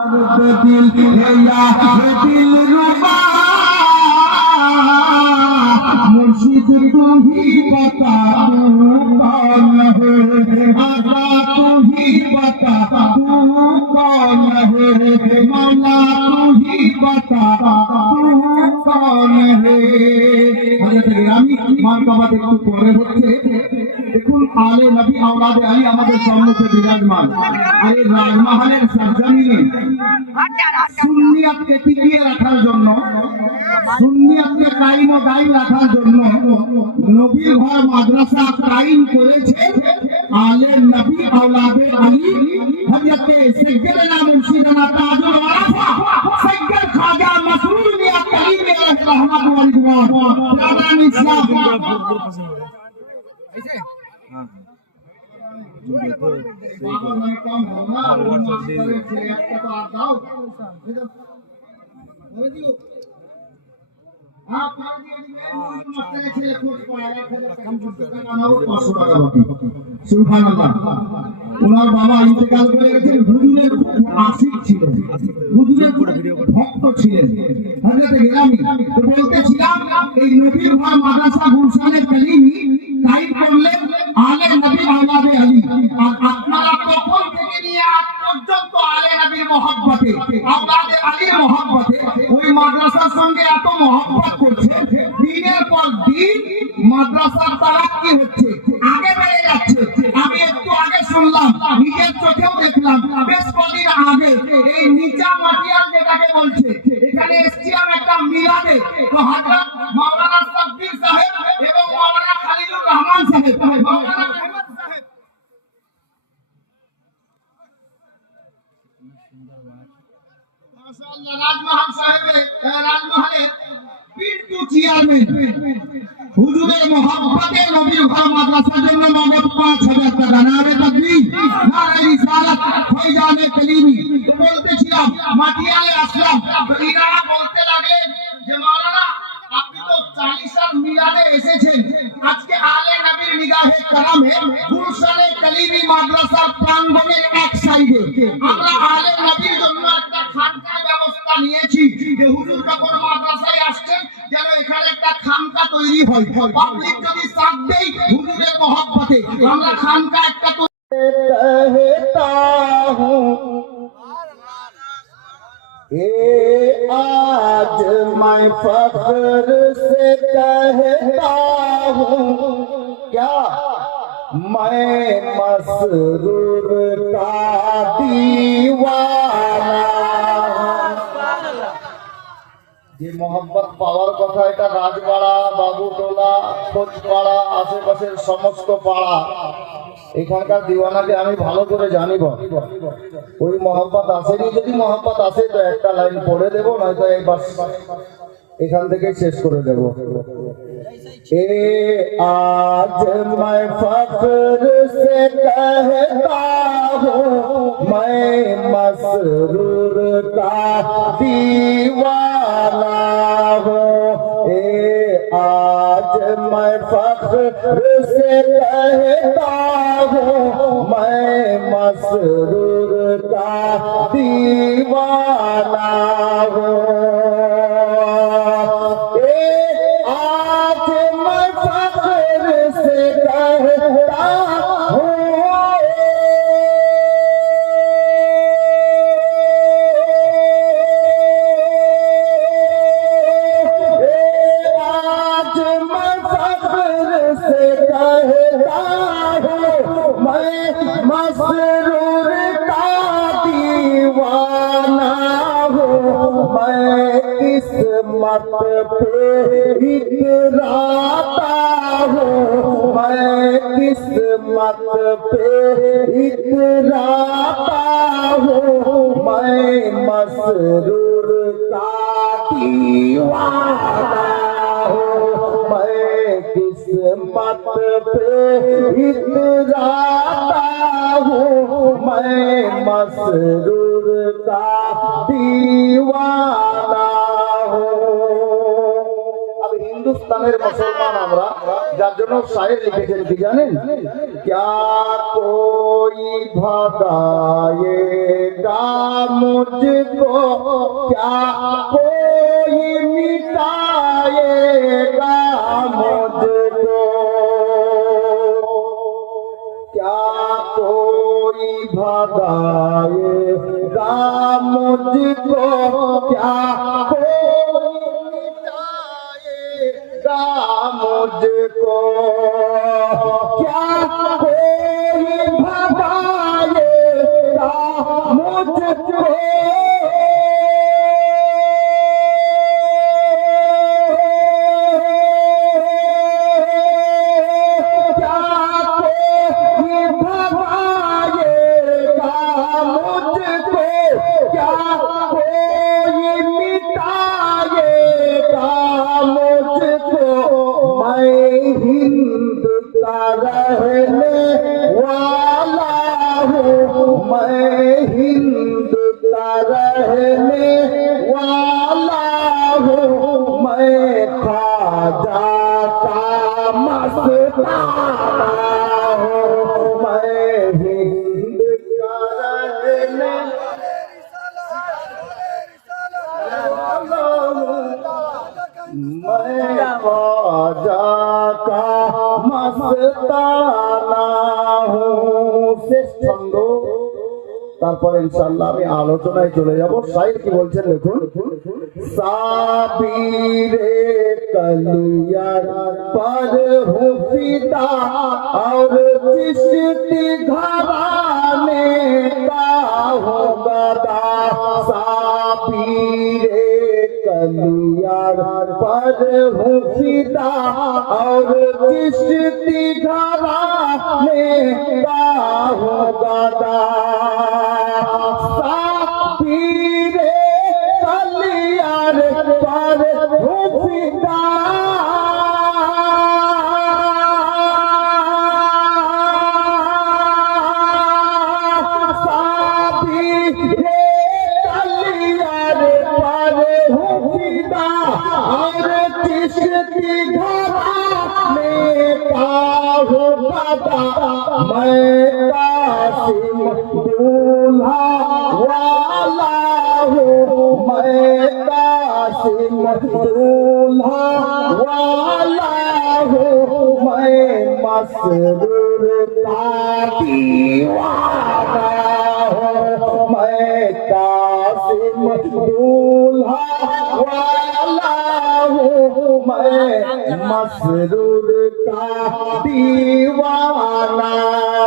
दिल है या दिल रुबा मुर्शिद तुम ही बता तू कौन है आका तू ही बता तू कौन है मौला तू ही बता तू कौन है हजरत गिरामी मार्काबा একটু পরে হচ্ছে দেখুন আলে নবী আওলাদে আলী আমাদের সম্মুখে বিরাজমান আর এই রাজমহলের সরজমিনে সুন্নিয়াতকে টিকিয়ে রাখার জন্য সুন্নিয়াতকে কায়েম ও দায়ী রাখার জন্য নবীর ঘর মাদ্রাসা কায়েম করেছে আলে নবী আওলাদে আলী হযরত সাইয়্যিদনা মুর্শিদানা তাজুল ওয়ারাফা সাইয়্যিদ খাজা মাসরুর মিয়া কারীম আলাইহি রহমাত ওয়া রিদওয়ান প্রাণ ইসলাম ऐसे हां जो देखो बाबा ने काम होना और से एक तो आप दाओ बोले दियो आप मसले ছেলে কোট পড়ায় কম টাকা নাও 500 টাকা বাকি সুবহানাল্লাহ ওনার বাবা ইন্তেকাল করে গেছেন হুজুরের খুব আশিক ছিলেন হুজুরের ভক্ত ছিলেন হযরত গিরামি তো বলতেছিলাম এই নবীর ঘর মাদ্রাসা গুলশানে কালিমি কায়েম করলেন আলে নবী আওলাদে আলী আর আপনারা তখন থেকে নিয়ে আজ পর্যন্ত আলে নবীর মহব্বতে আওলাদে আলীর মহব্বতে ওই মাদ্রাসার সঙ্গে এত মহব্বত করছে দিনের পর দিন মাদ্রাসার তারাক্কি হচ্ছে আগে বেড়ে যাচ্ছে আমি একটু আগে শুনলাম নিজের চোখেও দেখলাম বেশ কদিন আগে এই নিচা মাটিয়াল যেটাকে বলছে এখানে এসছিলাম একটা মিলাদে তো হযরত মাওলানা সাব্বির সাহেব এবং মাওলানা খালিলুর রহমান সাহেব মাওলানা আহমদ সাহেব মাশাআল্লাহ রাজমহল সাহেব রাজমহলে পিন্টু চেয়ারম্যান হুজুরের মহব্বতে নবীর ঘর মাদ্রাসার জন্য নগদ 5000 টাকা নারে তাকবীর নারে রিসালাত ফয়জানে কলিমি তো বলতেছিলাম মাটিয়ালে আসলাম তো ইনারা বলতে লাগলেন যে মাওলানা আপনি তো 40 সাল মিলাদে এসেছেন আজকে আলে নবীর নিগাহে কারামে গুলশানে কলিমি মাদ্রাসার প্রাঙ্গণের এক সাইডে আমরা আলে নবীর জন্য একটা খানকার ব্যবস্থা নিয়েছি যে হুজুর যখন মাদ্রাসায় আসছেন যেন এখানে একটা খানকা তৈরি হয় পাবলিক যদি সাথ দেয় হুজুরের মহব্বতে আমরা খানকা একটা कहता हूँ ये आज मैं फख्र से कहता हूँ क्या मैं मसरूर का दीवाना যে মহব্বত পাওয়ার কথা এটা রাজপাড়া বাবুটোলা খোঁজপাড়া আশেপাশের সমস্ত পাড়া এখানকার দিওয়ানাকে আমি ভালো করে জানিব ওই মহব্বত আসেনি যদি মহব্বত আসে তো একটা লাইন পড়ে দেবো নয়তো এইবার এখান থেকে শেষ করে দেবো এ আজ मैं फख्र से कहता हूँ मैं मसरूर का दीवाना हूँ ए आज मैं फख्र से कहता हूँ मैं मसरूर का दीवाना हूँ मत पे इतराता हूँ मैं किस्मत पे इतराता हूँ मैं मसरूर का दीवाना हूँ मैं किस्मत पे इतराता हूँ मैं मसरूर का दीवाना हिंदुस्तान मुसलमान जार জন্য শায়ের লিখেছেন কি জানেন? क्या कोई भगाएगा मुझको, क्या कोई मिटाएगा मुझको, क्या कोई भगाएगा मुझको, क्या कोई मिटाएगा मुझको, क्या कोई भगाएगा मुझको, তারপরে ইনশাআল্লাহ আমি আলোচনায় চলে যাব। শায়ের কি বলছেন দেখুন, সাবিরে কলিয়ার पर हूँ फिदा और चिश्ती घराने का हूँ गदा, साबिरे कलियार पर हूँ फिदा और चिश्ती घराने का हूँ गदा, साबिरे कलियार पर हूँ फिदा, मैं कासिम दूल्हा वाला हूँ, मैं कासिम दूल्हा वाला हूँ, मैं मसरूर का दीवाना हूँ, मैं कासिम दूल्हा वाला हूँ, मैं मसरूर का दीवाना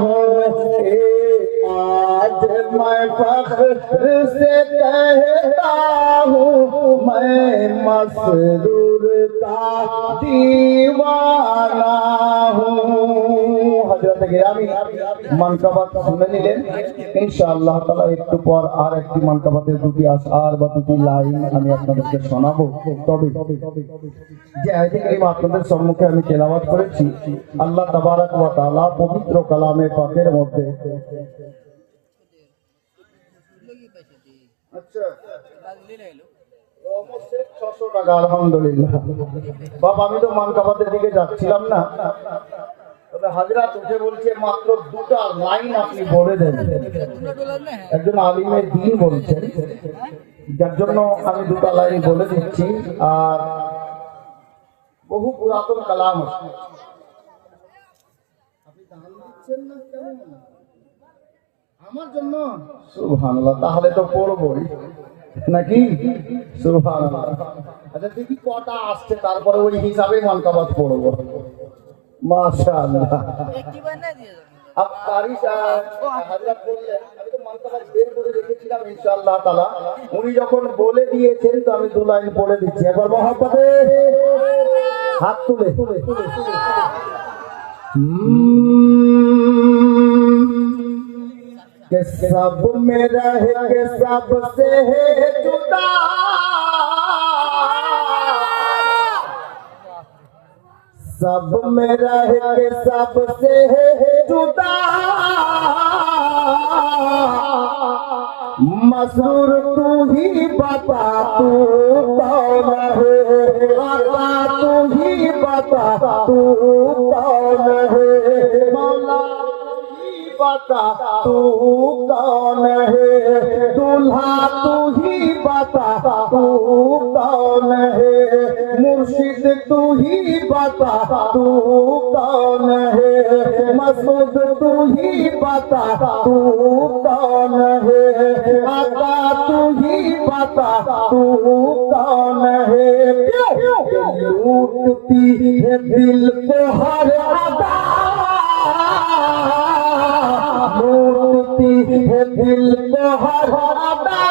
हूँ। आज मैं फख्र से कहता हूँ, मैं मसरूर का दीवाना हूँ। हजरत गिरामी মানকাবাত শুনে নিলেন। ইনশাআল্লাহ তাআলা একটু পর আর একটি মানকাবাতের দুটি আশআর বা দুটি লাইন আমি আপনাদেরকে শোনাবো। তবে যে আয়াতে কারিমা আপনাদের সম্মুখে আমি তেলাওয়াত করেছি, আল্লাহ তাবারাক ওয়া তাআলা পবিত্র কালামে পাকের মধ্যে আচ্ছা রহমতের 600 টাকা আলহামদুলিল্লাহ। বাবা আমি তো মানকাবাতের দিকে যাচ্ছিলাম না, তবে হাজরাত উঠে বলছে মাত্র দুটা লাইন আপনি বলে দেন। একজন আলিমের দ্বীন বলছেন, যার জন্য আমি দুটা লাইন বলে দিচ্ছি। আর বহু পুরাতন কালাম আছে। আপনি দান দিচ্ছেন না কেন? আমার জন্য? সুবহানাল্লাহ, তাহলে তো পড়বই নাকি? সুবহানাল্লাহ। আচ্ছা দেখি কটা আসছে, তারপরে ওই হিসাবে মানকাবাত পড়বো। মাশাআল্লাহ। अब तारीख हजरत বললেন, আমি তো মানকাবাত বের করে রেখেছিলাম ইনশাআল্লাহ তাআলা। উনি যখন বলে দিয়েছেন তো আমি দু লাইন পড়ে দিচ্ছি। একবার মহব্বতে হাত তুলে के सब में रह के सबसे है जुदा, सब में रह के सबसे है जुदा, मसरूर तू ही बता तू कौन है, बता तू ही बता तू आका तू कौन है, दूल्हा तू ही बता तू कौन है, मुर्शिद तू ही बता तू कौन है, मसूद तू ही बता तू कौन है, आका तू ही बता तू कौन है। लूटती है दिल को हर अदा, लूटती है दिल को हर अदा,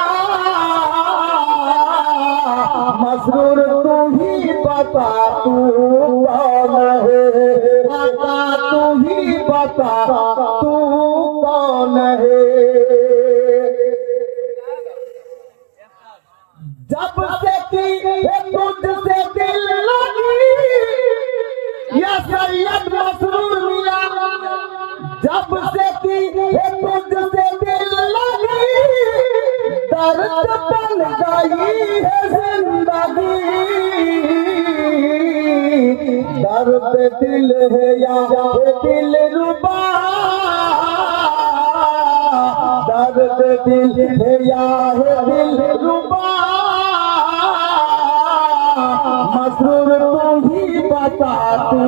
मसरूर तू ही बता तू कौन है, आका तू ही बता तू कौन है। जब से की तुझसे दिल लगी, या सैयद मसरूर मिला, जब से की तुझसे दिल लगी, दर्द बन गई है जिंदगी, दर्द दिल है या दिल रुबा, दर्द दिल है या दिल रुबा, मसरूर तू ही बता तू